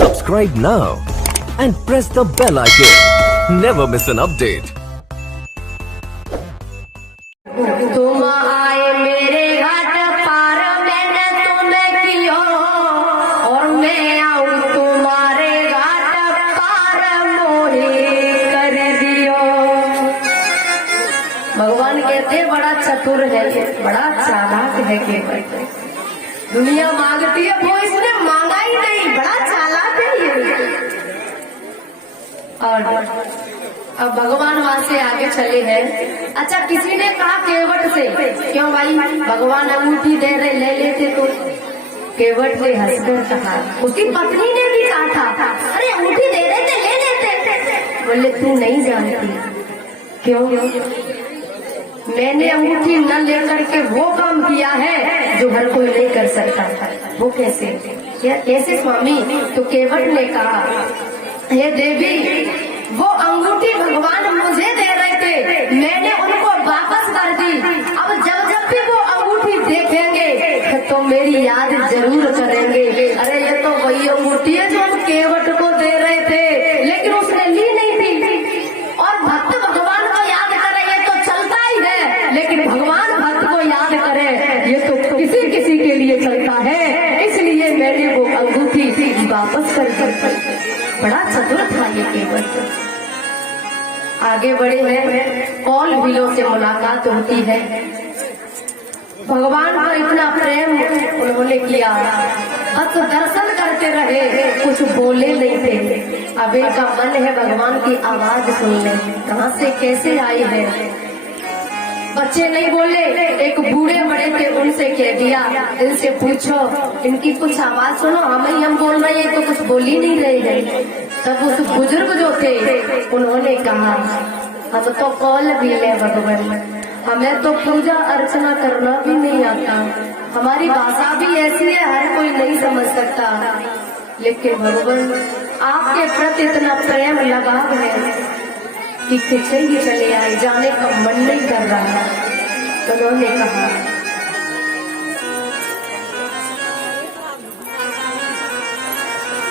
Subscribe now and press the bell icon. Never miss an update. तुम आए मेरे घाट पार, मैंने तुम्हें कियो और मैं आऊं तुम्हारे घाट पार, मोहे कर दियो। भगवान कहते बड़ा चतुर है, बड़ा चालाक है केवट। दुनिया मांगती है वो इसने मांगा ही नहीं, बड़ा चालाक है ये। और अब भगवान वहां से आगे चले हैं। अच्छा, किसी ने कहा केवट से, क्यों भाई भगवान अंगूठी दे रहे, ले लेते तो? केवट ने हंसकर कहा, उसकी पत्नी ने भी कहा था, अरे अंगूठी दे रहे थे, ले लेते। बोले तू नहीं जानती। क्यों? मैंने अंगूठी न लेकर के वो काम किया है जो हर कोई नहीं कर सकता। वो कैसे? कैसे स्वामी? तो केवट ने कहा, हे देवी, वो अंगूठी भगवान मुझे दे रहे थे, मैंने उनको वापस कर दी। अब जब जब भी वो अंगूठी देखेंगे तो मेरी याद जरूर करेंगे, अरे ये तो वही अंगूठी है जो हम केवट को दे रहे थे, लेकिन उसने ली नहीं थी। और भक्त भगवान को याद करे ये तो चलता ही है, लेकिन भगवान भक्त को याद करे ये तो किसी किसी के लिए चलता है, इसलिए मैंने वो अंगूठी वापस कर दी। बड़ा चतुर था ये केवट। आगे बढ़े हैं, कौल भीलों से मुलाकात होती है। भगवान पर इतना प्रेम उन्होंने किया, बस दर्शन करते रहे, कुछ बोले नहीं थे। अब इनका मन है भगवान की आवाज सुनने, कहाँ से कैसे आई है। बच्चे नहीं बोले, एक बूढ़े बड़े थे उनसे कह दिया, इनसे पूछो, इनकी कुछ आवाज सुनो, हम बोल रहे हैं तो कुछ बोल ही नहीं रहे हैं। तब उस बुजुर्ग जो थे उन्होंने कहा, हम तो कौल भी ले भगवान, हमें तो पूजा अर्चना करना भी नहीं आता, हमारी भाषा भी ऐसी है हर कोई नहीं समझ सकता, लेकिन भगवान आपके प्रति इतना प्रेम लगाव है कि पीछे ही चले आए, जाने का मन नहीं कर रहा। उन्होंने कहा,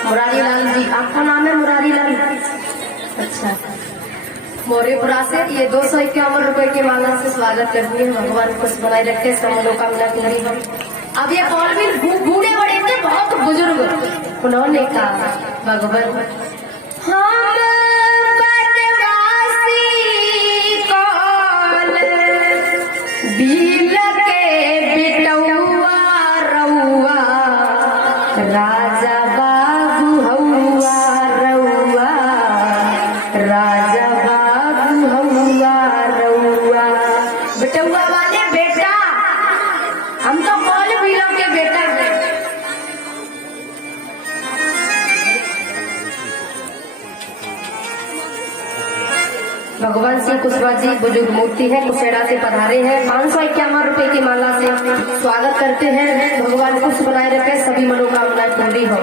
मुरारी लाल जी, आपका नाम है मुरारी लाल? अच्छा, मोरेपुरा से ये 251 रुपए की माला से स्वागत करती है। भगवान खुश बनाए रखे, सब मनोकामना पूरी हो। अब ये कौन भी बूढ़े बड़े थे, बहुत बुजुर्ग, उन्होंने कहा, भगवान बील के बिटौआ रउआ, राजा बाबू हउआ रउआ, राजा बाबू हउआ रउआ। बिटौआ वाले बेटा, हम तो कौन बीलों के बेटा हैं। भगवान श्री कुशवाहा जी बुजुर्ग मूर्ति है, कुशेड़ा से पधारे हैं। 551 रुपए की माला से स्वागत करते हैं। भगवान खुश बनाए रखे, सभी मनोकामनाएं पूरी हो।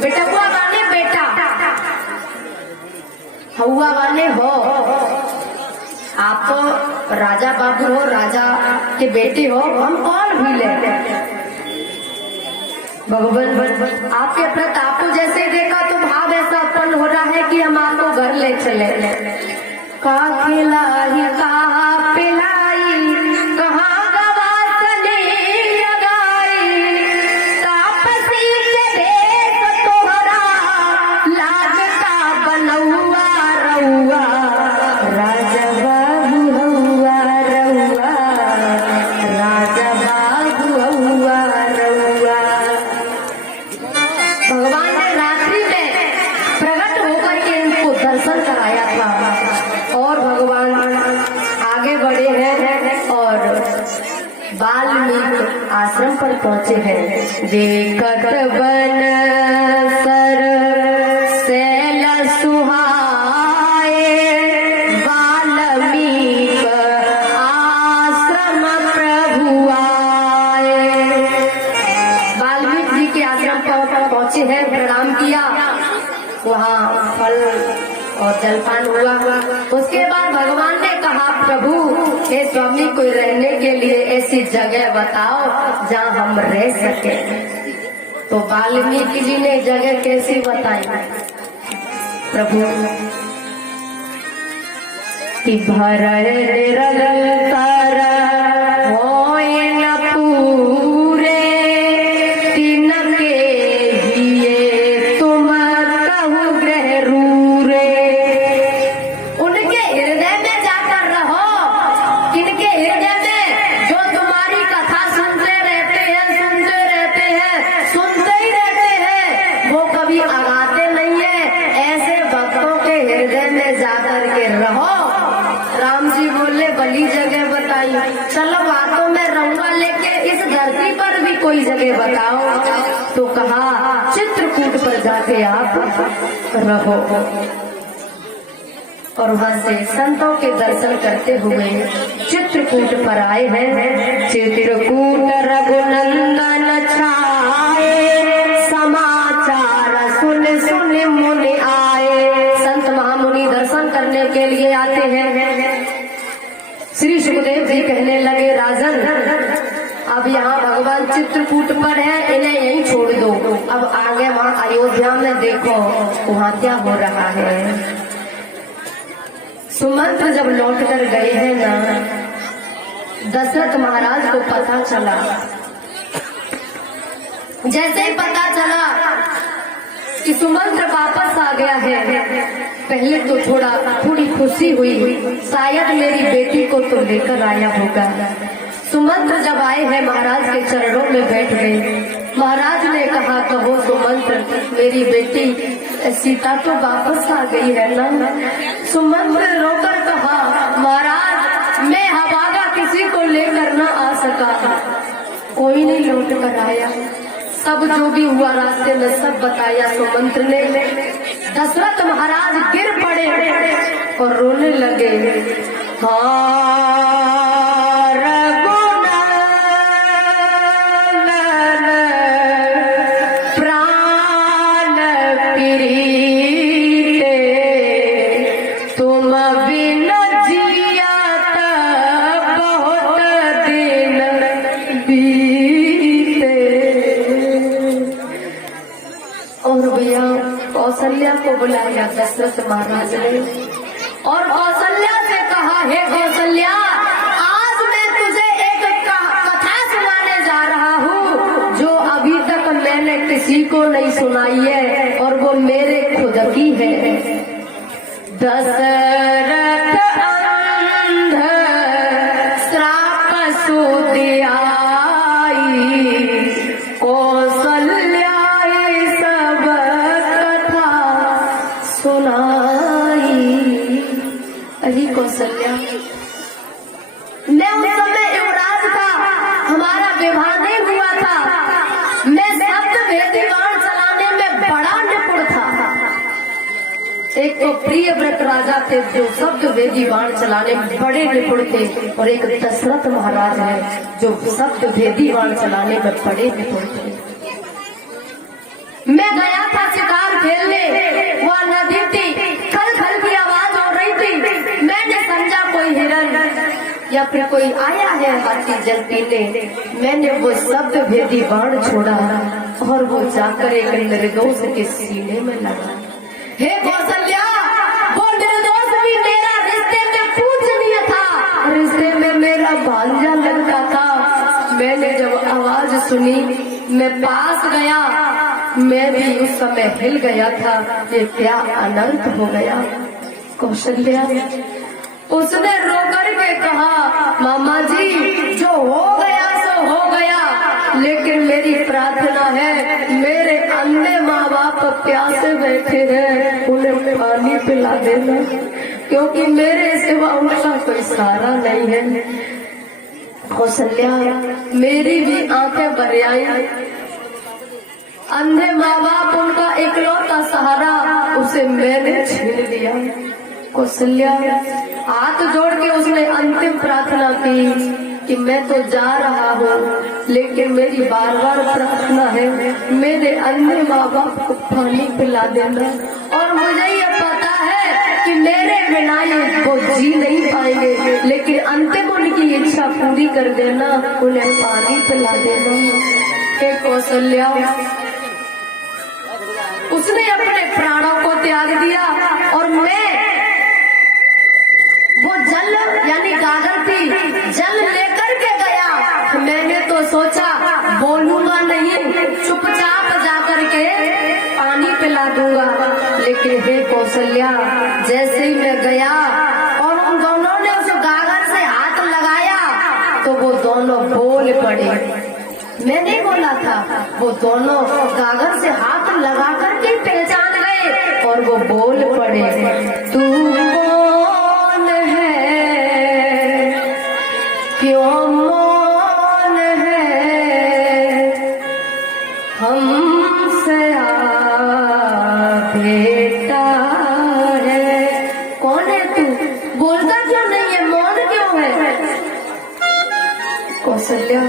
बेटुआ वाले बेटा, हौवा वाले हो, आप तो राजा बाबू हो, राजा के बेटे हो, हम कौन भी ले। भगवान आपके प्रताप को जैसे देखा तो भाव ऐसा उत्पन्न हो रहा है कि हम आपको घर ले चले। का खिलाई का पिलाई, कहाँ गवा चले लगाई, तापसी के देश तोहरा लागता बनौआ रउआ, राजा बाबू हउआ रउआ, राजा बाबू हउआ रउआ। भगवान ने रात्रि में प्रकट होकर के इनको दर्शन कराया था। और भगवान आगे बढ़े हैं और वाल्मीकि आश्रम पर पहुंचे हैं। देखत बन सर सैल सुहाए, वाल्मीकि आश्रम प्रभु आए। वाल्मीकि जी के आश्रम पर पहुंचे हैं, प्रणाम किया, वहाँ फल और जलपान हुआ। उसके बाद भगवान ने कहा, प्रभु हे स्वामी, कोई रहने के लिए ऐसी जगह बताओ जहाँ हम रह सके। तो वाल्मीकि जी ने जगह कैसी बताई प्रभु कि भरल निरंतर होए न पूरे तिनके हिये तुम कहु ग्रह रूरे। उनके हृदय में जाकर रहो, किनके हृदय में जो तुम्हारी कथा सुनते रहते हैं, सुनते ही रहते हैं, वो कभी आगाते नहीं है। ऐसे भक्तों के हृदय में जाकर के रहो। राम जी बोले भली जगह बताई, चलो बातों में रहूंगा, लेकिन इस धरती पर भी कोई जगह बताओ। तो कहा चित्रकूट पर जाके आप रहो। और वहां से संतों के दर्शन करते हुए चित्रकूट पर आए हैं। चित्रकूट रघुनंदन छाए, समाचार सुन सुन मुनि आए। संत महामुनि दर्शन करने के लिए आते हैं। श्री सुखदेव जी कहने लगे राजन, अब यहाँ भगवान चित्रकूट पर है, इन्हें यहीं छोड़ दो। अब आगे वहाँ अयोध्या में देखो वहाँ क्या हो रहा है। सुमंत्र जब लौट कर गए हैं ना, दशरथ महाराज को पता चला। जैसे ही पता चला कि सुमंत्र वापस आ गया है, पहले तो थोड़ी खुशी हुई, शायद मेरी बेटी को तो लेकर आया होगा। सुमंत्र जब आए हैं महाराज के चरणों में बैठ गए। महाराज ने कहा कहो सुमंत्र, मेरी बेटी सीता तो वापस आ गई है ना। सुमंत्र रोकर कहा महाराज, मैं हवागा किसी को लेकर न आ सका, कोई नहीं लौट कर आया। सब जो भी हुआ रास्ते में सब बताया सुमंत्र ने। दशरथ महाराज गिर पड़े और रोने लगे। प्राण प्रीते तुम बिन जियात बहुत दिन बीते। और भैया कौशल्या को बुलाया दशरथ महाराज ने और कौशल्या से कहा, हे कौशल्या, आज मैं तुझे एक कथा सुनाने जा रहा हूँ जो अभी तक मैंने किसी को नहीं सुनाई है, और वो मेरे खुद की है। दशरथ अंध श्राप सुदियाई, कौशल्या सब कथा सुनाई। अरे कौशल्या, मैं उस समय युवराज था, हमारा विवाह नहीं हुआ था। मैं शब्द भेदी बाण चलाने में बड़ा निपुण था। एक तो प्रिय व्रत राजा थे जो शब्द भेदी बाण चलाने में बड़े निपुण थे, और एक दशरथ महाराज है जो शब्द भेदी बाण चलाने में बड़े निपुण थे। मैं गया था शिकार खेलने, वह नदी थी, खल खल की आवाज हो रही थी। मैंने समझा कोई हिरन या फिर कोई आया है हाथी जल पीने। मैंने वो शब्द भेदी बाण छोड़ा और वो जाकर एक निर्दोष के सीने में लगा। हे कौशल्या, वो निर्दोष भी मेरा रिश्ते में पूजनीय था, रिश्ते में मेरा भांजा लगता था। मैंने जब आवाज सुनी मैं पास गया, मैं भी उस समय हिल गया था। ये क्या अनर्थ हो गया। कौशल्या, उसने रोकर के कहा मामा जी, जो हो गया सो हो गया, लेकिन मेरी प्रार्थना है, मेरे अन्य माँ बाप प्यासे बैठे हैं, उन्हें पानी पिला देना, क्योंकि मेरे सिवा उनका कोई सहारा नहीं है। कौशल्या, मेरी भी आंखें भर आई। अंधे माँ बाप उनका इकलौता सहारा, उसे मैंने छीन लिया। कौशल्या, हाथ जोड़ के उसने अंतिम प्रार्थना की कि मैं तो जा रहा हूँ, लेकिन मेरी बार बार प्रार्थना है, मेरे अन्य माँ बाप को पानी पिला देना। और मुझे ये पता है कि मेरे बिना ये वो जी नहीं पाएंगे, लेकिन अंतिम उनकी इच्छा पूरी कर देना, उन्हें पानी पिला देना। हे कौशल्या, उसने अपने प्राणों को त्याग दिया और मैं वो जल यानी गागर थी, जल लेकर के गया। मैंने तो सोचा बोलूंगा नहीं, चुपचाप जाकर के पानी पिला दूंगा, लेकिन हे कौशल्या, जैसे ही मैं गया और उन दोनों ने उस गागर से हाथ लगाया तो वो दोनों बोल पड़े। मैं नहीं बोला था, वो दोनों गागर से हाथ लगा करके पहचान गए और वो बोल पड़े, तू कौन है, क्यों मौन है, हमसे बेटा है। कौन है तू, बोलता क्यों नहीं है, मौन क्यों है? कौशल्या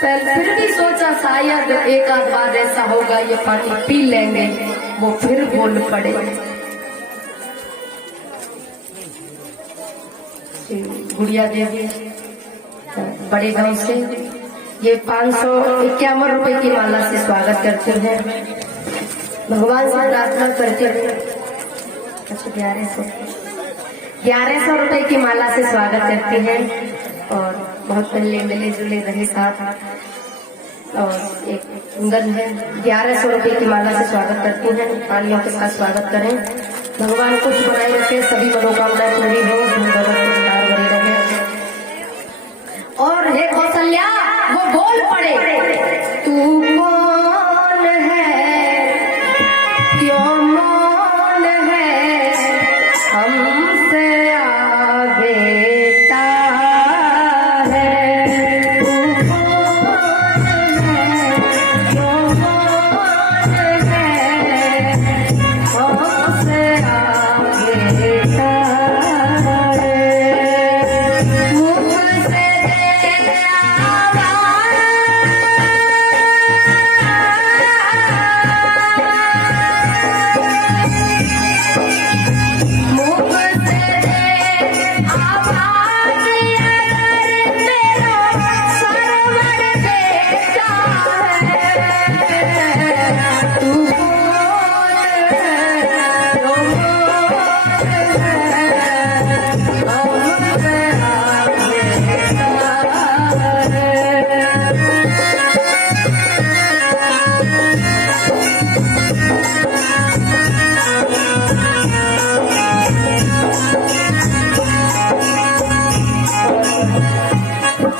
फिर भी सोचा शायद एक आध बार ऐसा होगा, ये पानी पी लेंगे। वो फिर बोल पड़े, गुड़िया देवी बड़े गांव से ये 551 रुपए की माला से स्वागत करते हैं। भगवान से प्रार्थना करते हैं। अच्छा 1100 रुपए की माला से स्वागत करते हैं और बहुत पहले मिले जुले रहे साथ और एक सुंदर है। 1100 रुपए की माला से स्वागत करती हैं। तालियों के साथ स्वागत करें। भगवान कुछ बनाए रखे, सभी मनोकामनाएं पूरी हो, बने रहे। और हे कौशल्या, वो बोल पड़े, तू कौन है, क्यों मौन है, हमसे बेटा है। तू कौन है, क्यों मौन है, हमसे बेटा है। मुख से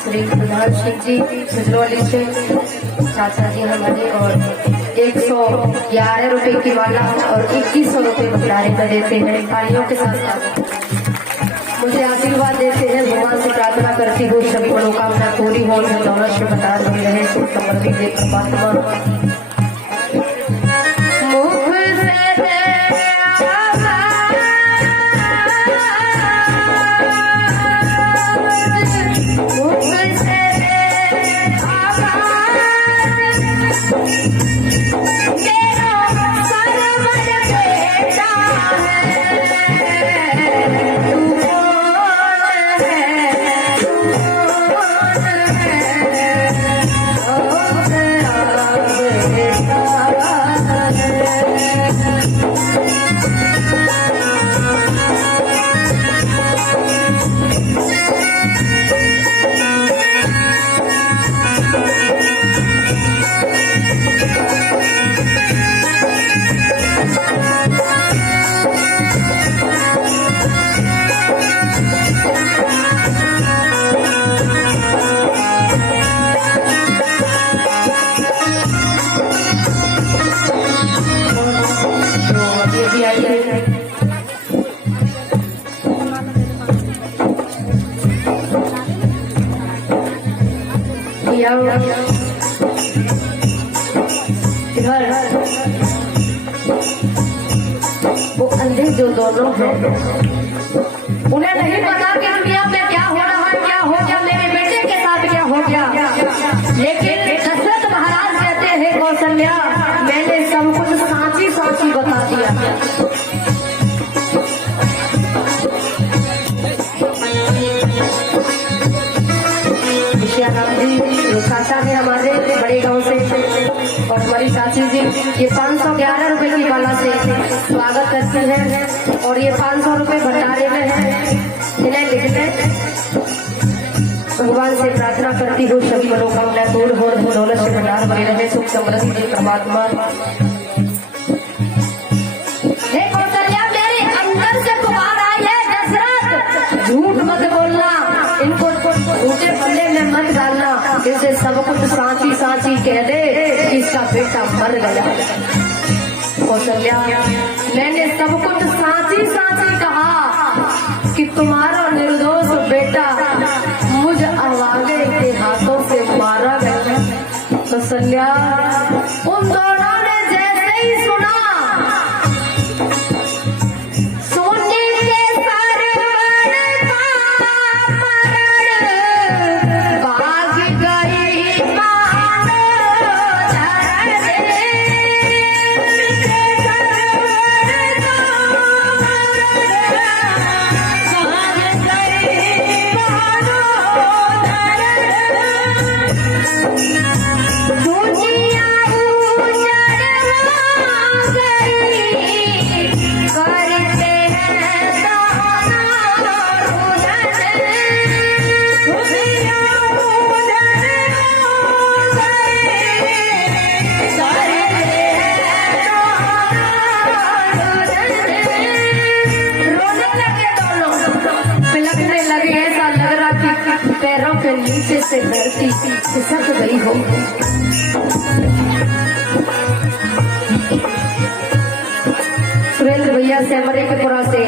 श्री प्रधान सिंह जी सुजरौली से चाचा जी हमारे और 111 रुपए की माला और 2100 रुपए भंडारे कर देते हैं। तालियों के साथ मुझे आशीर्वाद देते हैं। भगवान से प्रार्थना करती हूँ सभी मनोकामना पूरी हो, अवश्य बता रहे समर्पित दे परमात्मा। वो अंधे जो दोनों हैं उन्हें नहीं पता कि दुनिया में क्या हो रहा है, क्या हो गया, मेरे बेटे के साथ क्या हो गया। लेकिन दशरथ महाराज कहते हैं कौशल्या, मैंने सब कुछ साची साची बता दिया। राम जी चाचा है हमारे बड़े गांव से और हमारी चाची जी ये 500 18 रुपए की माला से स्वागत करती है और ये 500 रुपए भंडारे में है, इन्हें लिख लें। भगवान से प्रार्थना करती हूँ सभी मनोकामनाएं पूर्ण हो, दौलत से भंडार बने रहे, सुख समृद्धि दे परमात्मा। हे कौशल्या, मेरे अंदर से पुकार आई है दशरथ, झूठ मत बोलना, इनको झूठे पल्ले में मत डालना, इसे सब कुछ सांची सांची कह दे कि इसका बेटा मर गया। कौशल्या, मैंने सब कुछ सांची सांची कहा कि तुम्हारा निर्दोष बेटा मुझ अवागे के हाथों से मारा गया। कौशल्या, उन दोनों ने जैसे ही सुना, सोने के सरवण का मरण, भाग गई मानो धरने के सरवण का मरण, भाग गई मानो दुनिया करते हैं दाना उधर, दुनिया रोने लगे दोनों, बिलखने लगे, ऐसा लग रहा कि पैरों के नीचे से धरती खिसक गई हो। सुरेंद्र भैया से अमरीकपुरा से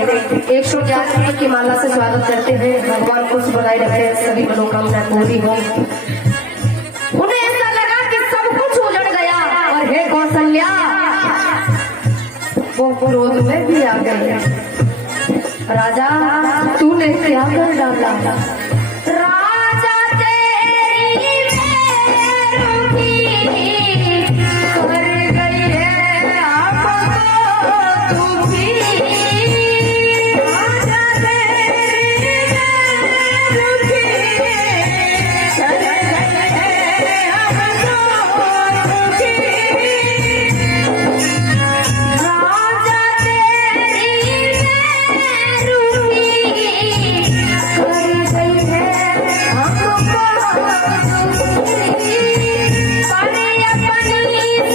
111 रुपए की माला से स्वागत करते हैं। भगवान खुश बनाए रखे, सभी मनोकामनाएं पूरी हो। उन्हें ऐसा लगा कि सब कुछ उलट गया और हे कौशल्या, वो क्रोध में भी आ गए। राजा, तूने क्या कर डाला? राजा तेरी मेरुकी कर गई है आपको दुखी, राजा तेरी मेरुकी कर गई है आपको दुखी, राजा तेरी मेरुकी कर गई है आपको दुखी, परी अपनी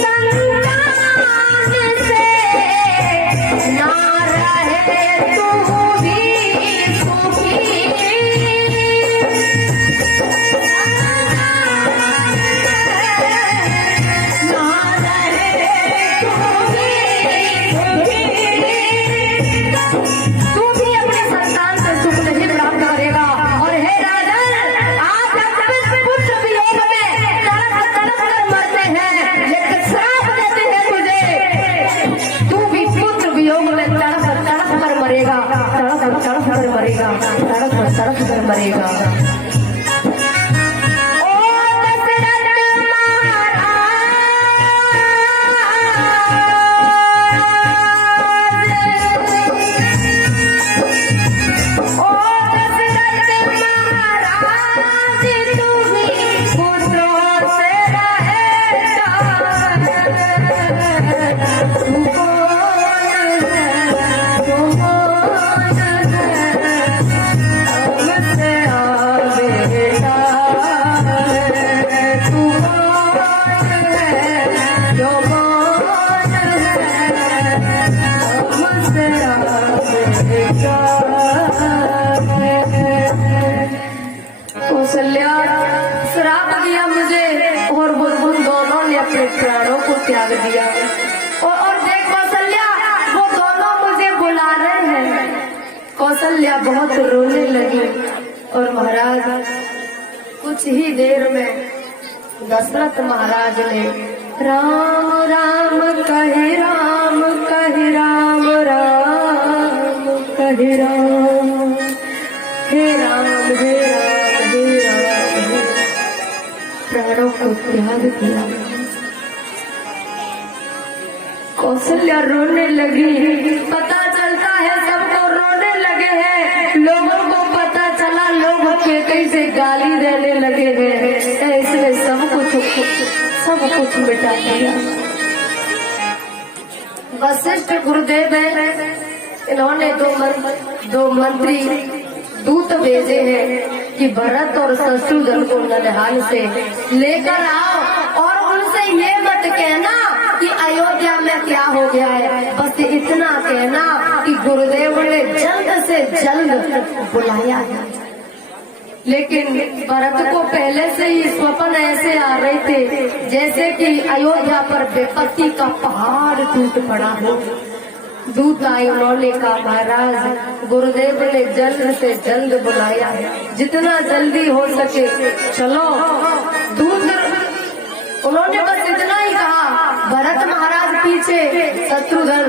संतान से ना रहे तू भी सुखी, ना रहे तू भी सुखी, तू भी अपने संतान से सुख नहीं प्राप्त करेगा। और हे राजन, आप अपने पुत्र वियोग में तड़प तड़प कर मरते हैं, लेकिन श्राप देते हैं तुझे, तू भी पुत्र वियोग में तड़प तड़प कर मरेगा, तड़प तड़प कर मरेगा, तड़प तड़प कर मरेगा। ओ दशरथ महाराज, ओ दशरथ महाराज, तू भी पुत्रों से रहेगा, तू कौन है, तू कौन है, हमसे आवेगा है, तू कौन है, जो कौन है, हमसे आवेगा है। कौशल्या, श्राप दिया मुझे और उन दोनों ने अपने प्राणों को त्याग दिया। और देख कौशल्या, वो दोनों मुझे बुला रहे हैं। कौशल्या बहुत रोने लगी और महाराज कुछ ही देर में दशरथ महाराज ने राम राम कहे, राम कहे, राम राम कहे, राम हे राम, हे राम, हे राम, हे प्राणों को त्याग दिया। कौशल्या रोने लगी, पता चलता है सबको रोने लगे हैं, लोगों को पता चला, लोग कैसे गाली देने लगे हैं, इसने सब कुछ मिटा दिया। वशिष्ठ गुरुदेव है, इन्होंने दो मंत्री दूत भेजे हैं कि भरत और शत्रुघ्न को ननिहाल से लेकर आओ और उनसे ये मत कहना कि अयोध्या में क्या हो गया है, बस इतना कहना कि गुरुदेव ने जल्द से जल्द बुलाया है। लेकिन भरत को पहले से ही स्वप्न ऐसे आ रहे थे जैसे कि अयोध्या पर विपत्ति का पहाड़ टूट पड़ा हो। दूत आए, उन्होंने कहा महाराज गुरुदेव ने जल्द से जल्द बुलाया है, जितना जल्दी हो सके चलो। दूत उन्होंने बस इतना ही कहा। भरत महाराज पीछे, शत्रुघ्न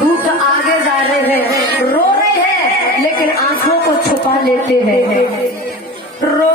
दूत आगे जा रहे हैं, रो रहे हैं लेकिन आंखों को छुपा लेते हैं। रो